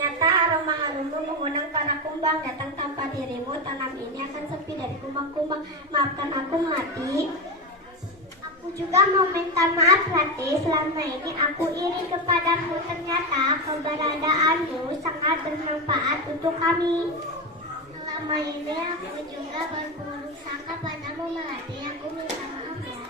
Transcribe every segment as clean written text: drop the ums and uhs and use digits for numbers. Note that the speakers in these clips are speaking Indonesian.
Ternyata aroma harummu mengundang para kumbang. Datang tanpa dirimu, tanam ini akan sepi dari kumbang-kumbang. Maafkan aku, Mati. Aku juga mau minta maaf, Rati. Selama ini aku iri kepadamu. Ternyata keberadaanmu sangat bermanfaat untuk kami. Selama ini aku juga berburuk sangka padamu, Melati. Aku minta maaf ya.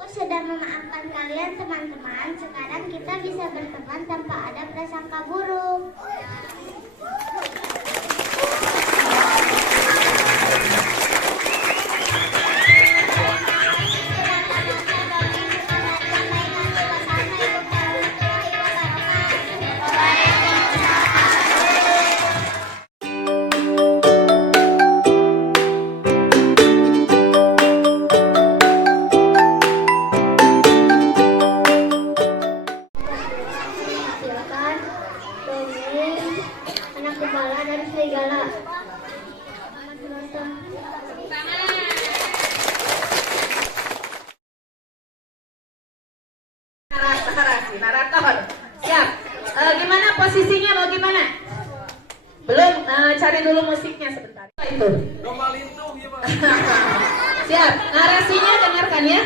Aku sudah memaafkan kalian, teman-teman. Sekarang kita bisa berteman tanpa ada prasangka buruk. Narator, siap. Gimana posisinya, mau gimana? Belum, cari dulu musiknya sebentar. Itu. Siap, narasinya dengarkan ya.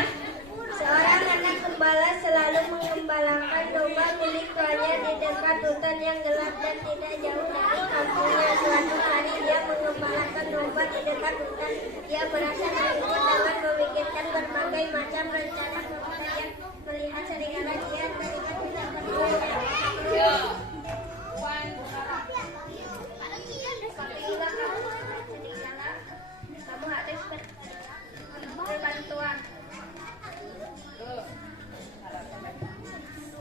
Seorang anak gembala selalu mengembalakan domba milik tuannya di dekat hutan yang gelap dan tidak jauh dari kampungnya. Suatu hari dia mengembalakan domba di dekat hutan. Dia merasa takut dengan memikirkan berbagai macam rencana. Kemudian melihat serigala, dia teringat ucapan Buaya. Kamu harus berbantuan.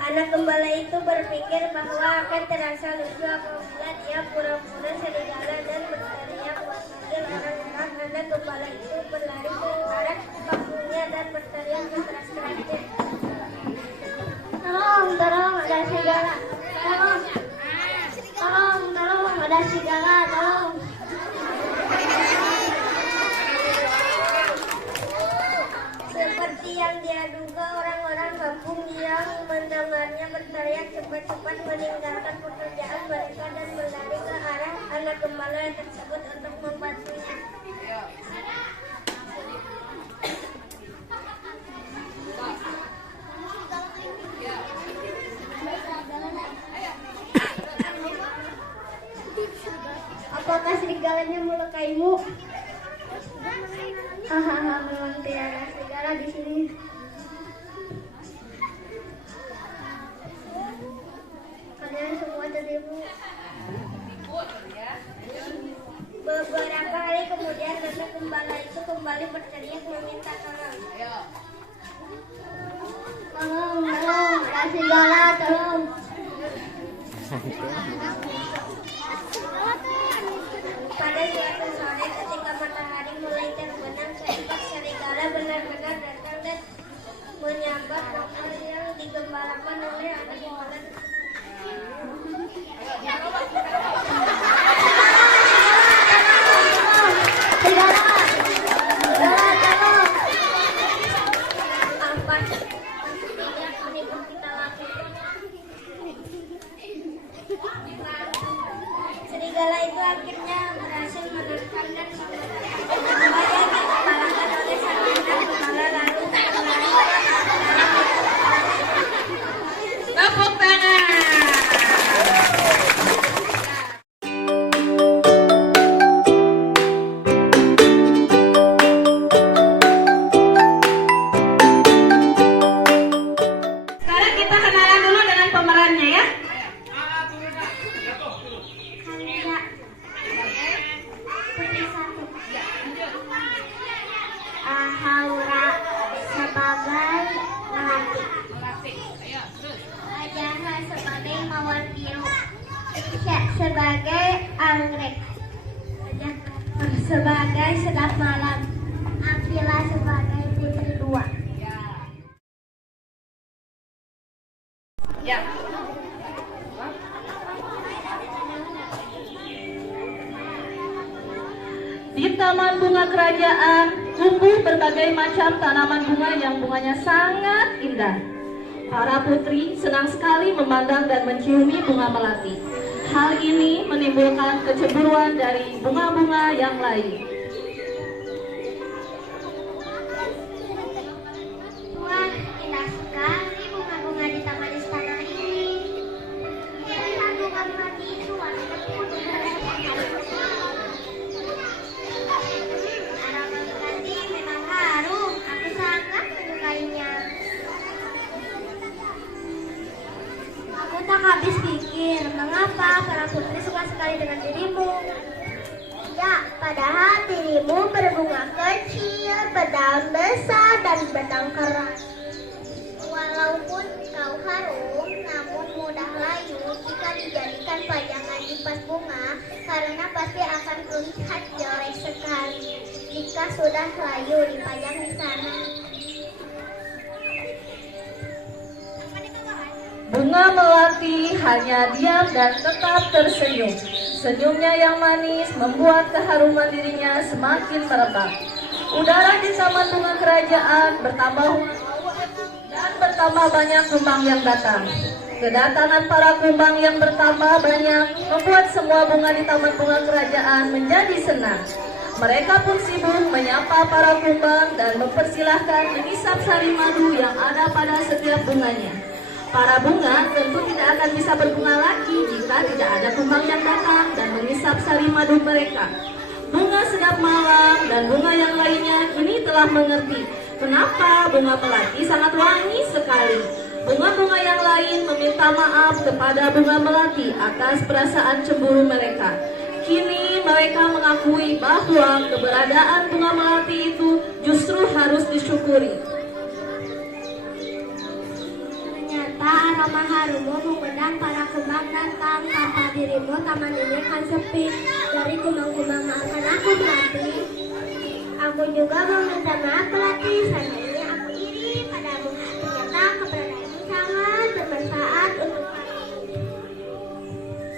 Anak gembala itu berpikir bahwa akan terasa lucu apabila dia pura-pura serigala dan berteriak memanggil orang-orang. Anak gembala itu berlari ke arah kampungnya dan berteriak keras-kerasnya. Tolong, tolong, ada serigala. Tolong, tolong, tolong, ada serigala. Tolong. Seperti yang dia duga, orang-orang kampung yang mendengarnya berteriak cepat-cepat meninggalkan pekerjaan mereka dan berlari ke arah anak gembala tersebut untuk membantunya. Apakah serigalanya melukaimu? Hahaha, memang tidak ada serigala di sini. Kalian semua tertipu. Beberapa hari kemudian anak gembala itu kembali berteriak meminta tolong. Tolong, tolong, ada serigala, tolong. Pada suatu sore ketika matahari mulai terbenam, seekor serigala benar-benar datang dan menyambar pohon yang digembalakan oleh anak gembala. Apa yang menipu kita lakukan? Serigala itu akhirnya berhasil menerkam dan supaya digembalakan oleh sang anak gembala lalu berlari. Tepuk tangan. Sekarang kita kenalan dulu dengan pemerannya ya. Ahaura sebagai melati, Rajaha sebagai mawar biru, Sya sebagai anggrek, sebagai sedap malam, Akila sebagai putri dua. Ya. Di taman bunga kerajaan tumbuh berbagai macam tanaman bunga yang bunganya sangat indah. Para putri senang sekali memandang dan menciumi bunga melati. Hal ini menimbulkan kecemburuan dari bunga-bunga yang lain. Wah, indah sekali bunga-bunga di taman istana ini. Lihat bunga melati itu warnanya kuning dan aroma melati memang harum. Aku sangat menyukainya. Aku tak habis pikir, mengapa para putri suka sekali dengan dirimu? Ya, padahal dirimu berbunga kecil, berdaun besar, dan batang keras. Walaupun kau harum, namun mudah layu jika dijadikan pajangan di vas bunga, karena pasti akan terlihat jelek sekali jika sudah layu dipajang di sana. Bunga melati hanya diam dan tetap tersenyum. Senyumnya yang manis membuat keharuman dirinya semakin merebak. Udara di taman bunga kerajaan bertambah dan bertambah banyak kumbang yang datang. Kedatangan para kumbang yang bertambah banyak membuat semua bunga di taman bunga kerajaan menjadi senang. Mereka pun sibuk menyapa para kumbang dan mempersilahkan mengisap sari madu yang ada pada setiap bunganya. Para bunga tentu tidak akan bisa berbunga lagi jika tidak ada kumbang yang datang dan mengisap sari madu mereka. Bunga sedap malam dan bunga yang lainnya kini telah mengerti kenapa bunga melati sangat wangi sekali. Bunga-bunga yang lain meminta maaf kepada bunga melati atas perasaan cemburu mereka. Kini mereka mengakui bahwa keberadaan bunga melati itu justru harus disyukuri. Aroma harummu mengundang para kumbang datang. Tanpa dirimu taman ini akan sepi. Dari kumbang-kumbang maafkan aku melati. Aku juga meminta maaf melati. Selama ini aku iri padamu. Ternyata keberadaanmu sangat bermanfaat untuk aku.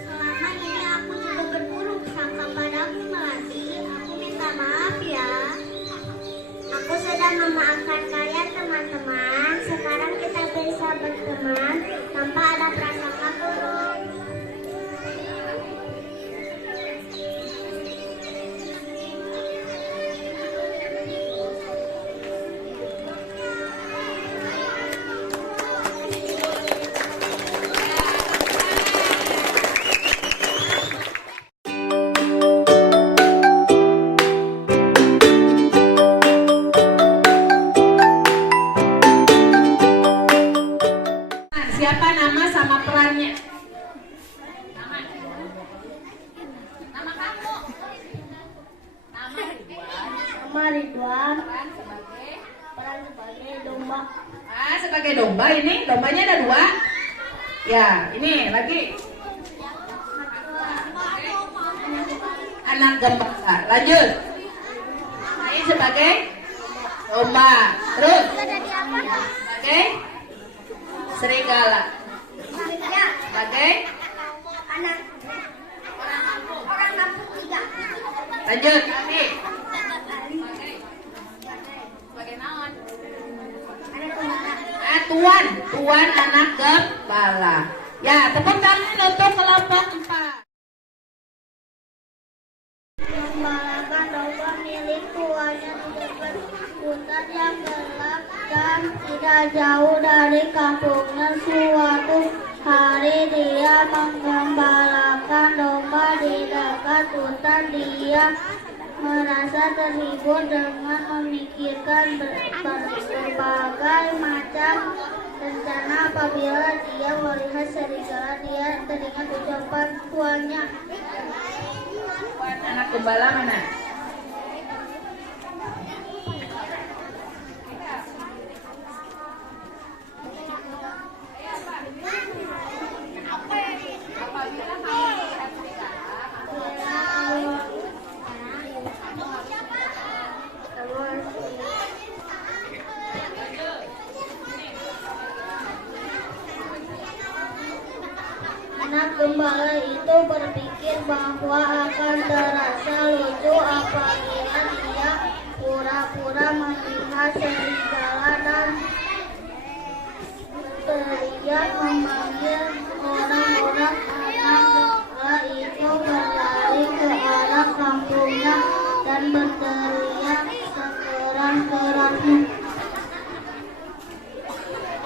Selama ini aku juga berburuk sangka padamu melati. Aku minta maaf ya. Aku sudah memaafkan kalian teman-teman. Sekarang kita bisa berteman tanpa ada prasangka buruk. Siapa nama sama perannya? Nama. Nama kamu. Nama Ridwan. Nama Ridwan. Peran sebagai domba. sebagai domba ini. Dombanya ada 2. Ya, ini lagi. Anak gembala. Lanjut. Ini sebagai domba. Terus sebagai serigala. Sebagai Anak orang kampung 3. lanjut lagi. Sebagai naon? Tuan anak gembala. Ya, tepuk tangan untuk kelompok 4. Gembalakan domba milik tuannya di hutan yang gelap dan tidak jauh dari kampungnya. Suatu hari dia menggembalakan domba di dekat hutan. Dia merasa terhibur dengan memikirkan berbagai macam rencana. Apabila dia melihat serigala, dia teringat ucapan tuannya. Anak gembala mana? Anak gembala itu berpikir bahwa akan terasa lucu apabila dia pura-pura melihat serigala dan berteriak memanggil orang-orang. Anak domba itu berlari ke arah kampungnya dan berteriak sekeras-kerasnya.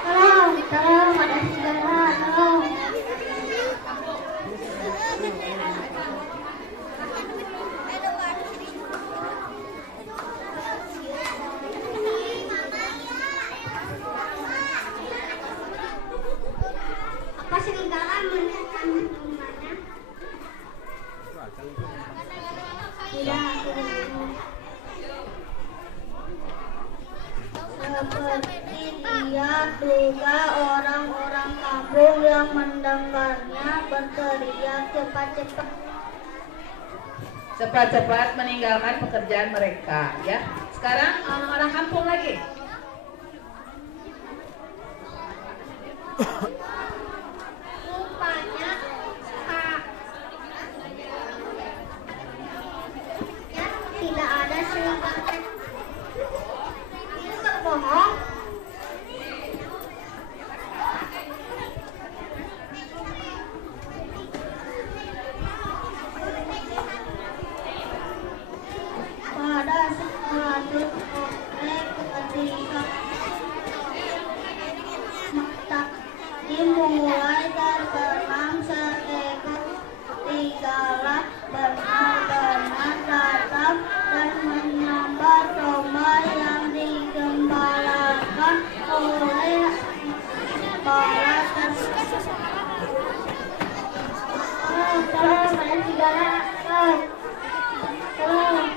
Tolong, tolong, ada serigala, tolong. Apa serigala menekan dombanya? Tidak, aku belum. Seperti dia juga orang-orang kampung yang mendengarnya berteriak cepat-cepat. Cepat-cepat meninggalkan pekerjaan mereka, ya. Sekarang orang kampung lagi. Rupanya tidak ada serigala. Itu berbohong. Pada suatu sore ketika mata dimulai terbenam seekor serigala benar-benar datang dan menyambar domba yang digembalakan oleh para tersebut. Tolong, ada serigala. Tolong.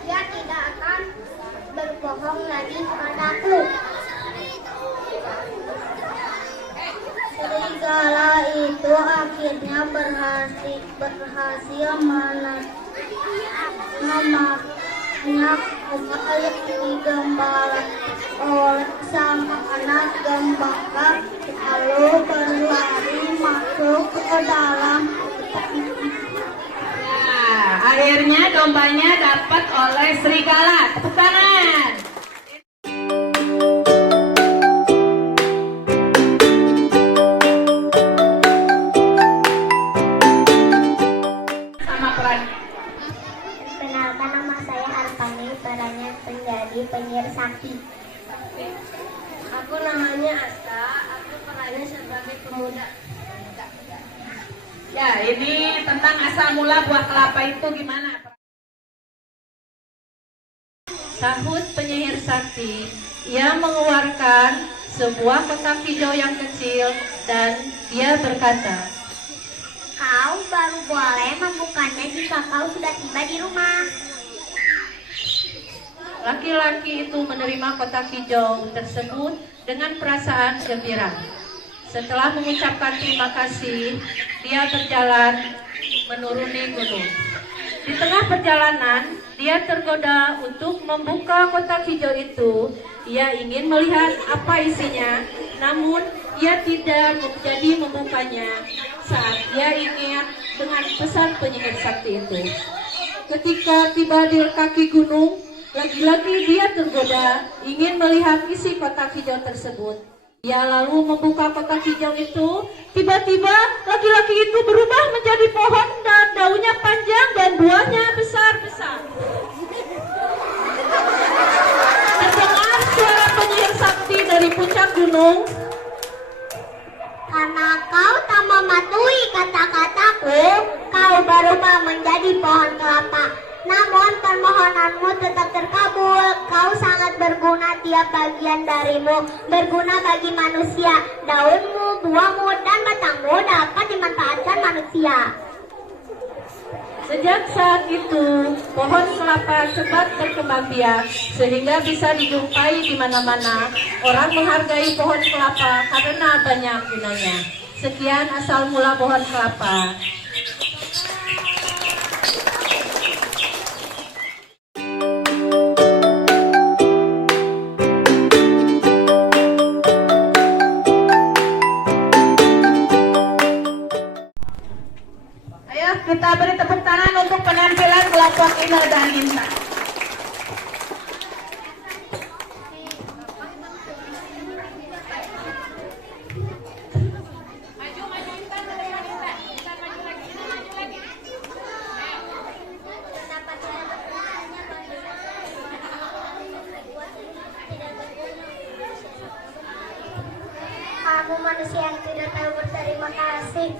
Dia tidak akan berbohong lagi padaku. Serigala itu akhirnya berhasil memaknya domba yang digembala oleh sang anak gembala, lalu berlari masuk ke dalam hutan. Nah, akhirnya dombanya dapat oleh serigala. Tepuk tangan. Sama perannya. Perkenalkan, nama saya Arpani, perannya menjadi penyihir sakti. Aku namanya Asta, aku perannya sebagai pemuda. Ya, ini tentang asal mula buah kelapa itu gimana? Sahut penyihir sakti, ia mengeluarkan sebuah kotak hijau yang kecil dan dia berkata, Kau baru boleh membukanya jika kau sudah tiba di rumah. laki-laki itu menerima kotak hijau tersebut dengan perasaan gembira. Setelah mengucapkan terima kasih, dia berjalan menuruni gunung. Di tengah perjalanan, dia tergoda untuk membuka kotak hijau itu. Ia ingin melihat apa isinya, namun ia tidak jadi membukanya saat ia ingat dengan pesan penyihir sakti itu. Ketika tiba di kaki gunung, lagi-lagi dia tergoda ingin melihat isi kotak hijau tersebut. Ia lalu membuka kotak hijau itu. Tiba-tiba laki-laki itu berubah menjadi pohon dan daunnya panjang dan buahnya besar-besar. Terdengar suara penyihir sakti dari puncak gunung. Karena kau tak mematuhi kata-kataku, kau berubah menjadi pohon kelapa. Namun permohonanmu tetap terkabul. Kau sangat berguna, tiap bagian darimu berguna bagi manusia. Daunmu, buahmu, dan batangmu dapat dimanfaatkan manusia. Sejak saat itu, pohon kelapa cepat berkembang biak sehingga bisa dijumpai di mana-mana. Orang menghargai pohon kelapa karena banyak gunanya. Sekian asal mula pohon kelapa. kita beri tepuk tangan untuk penampilan kelompok Ina dan Intan. Kamu manusia yang tidak tahu berterima kasih.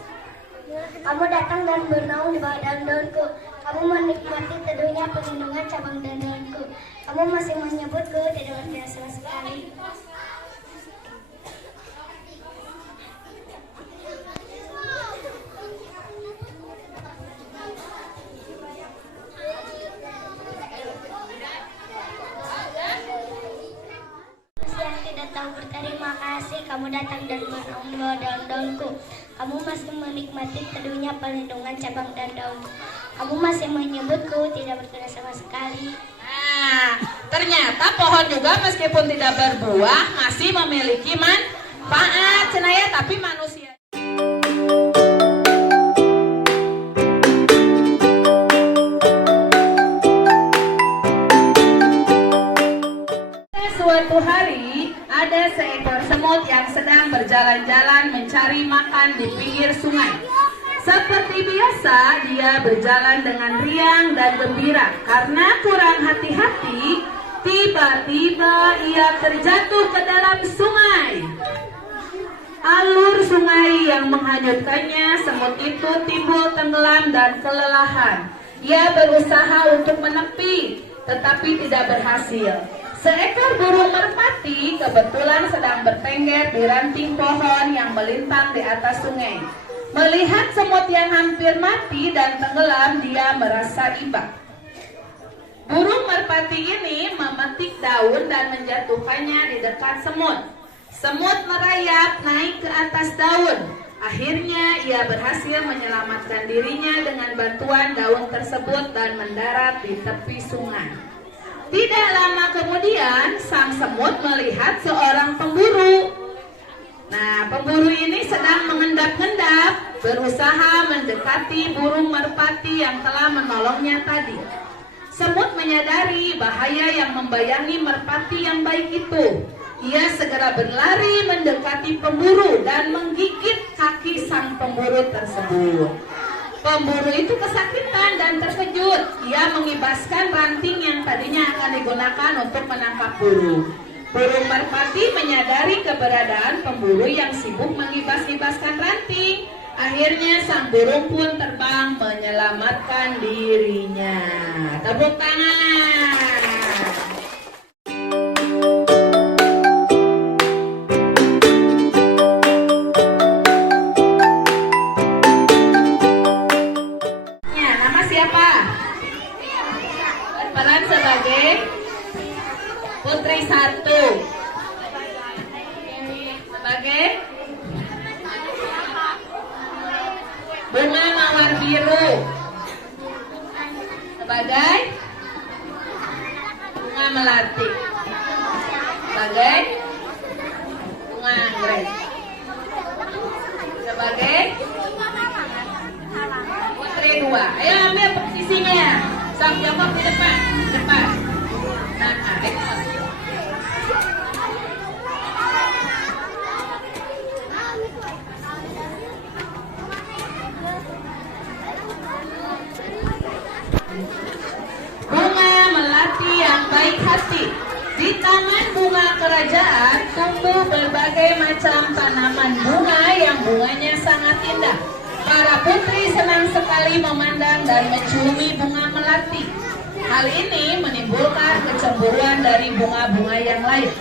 Kamu datang dan bernaung di bawah daun-daunku. Kamu menikmati teduhnya perlindungan cabang daun-daunku. Kamu masih menyebutku tidak berterima sama sekali. Yang tidak tahu berterima kasih, kamu datang dan bernaung di bawah daun-daunku. Kamu masih menikmati teduhnya perlindungan cabang dan daun. Kamu masih menyebutku tidak berguna sama sekali. Nah, ternyata pohon juga meskipun tidak berbuah masih memiliki manfaat, cenaya, tapi manusia. Suatu hari ada seekor semut yang sedang berjalan-jalan mencari makan di pinggir sungai. Seperti biasa, dia berjalan dengan riang dan gembira. Karena kurang hati-hati, tiba-tiba ia terjatuh ke dalam sungai. Alur sungai yang menghanyutkannya, semut itu timbul tenggelam dan kelelahan. Ia berusaha untuk menepi, tetapi tidak berhasil. Seekor burung merpati kebetulan sedang bertengger di ranting pohon yang melintang di atas sungai. Melihat semut yang hampir mati dan tenggelam, dia merasa iba. Burung merpati ini memetik daun dan menjatuhkannya di dekat semut. Semut merayap naik ke atas daun. Akhirnya ia berhasil menyelamatkan dirinya dengan bantuan daun tersebut dan mendarat di tepi sungai. Tidak lama kemudian, sang semut melihat seorang pemburu. Nah, pemburu ini sedang mengendap-endap, berusaha mendekati burung merpati yang telah menolongnya tadi. Semut menyadari bahaya yang membayangi merpati yang baik itu. Ia segera berlari mendekati pemburu dan menggigit kaki sang pemburu tersebut. Pemburu itu kesakitan dan terkejut. Ia mengibaskan ranting yang tadinya akan digunakan untuk menangkap burung. Burung merpati menyadari keberadaan pemburu yang sibuk mengibas-ibaskan ranting. Akhirnya sang burung pun terbang menyelamatkan dirinya. Tepuk tangan. Berperan sebagai putri satu, sebagai bunga mawar biru, sebagai bunga melati, sebagai bunga anggrek, sebagai putri dua. Ayo ambil posisinya. Sang jawab di depan, depan. Nah, bunga melati yang baik hati. Di taman bunga kerajaan tumbuh berbagai macam tanaman bunga yang bunganya sangat indah. Para putri senang sekali memandang dan menciumi bunga melati. Hal ini menimbulkan kecemburuan dari bunga-bunga yang lain.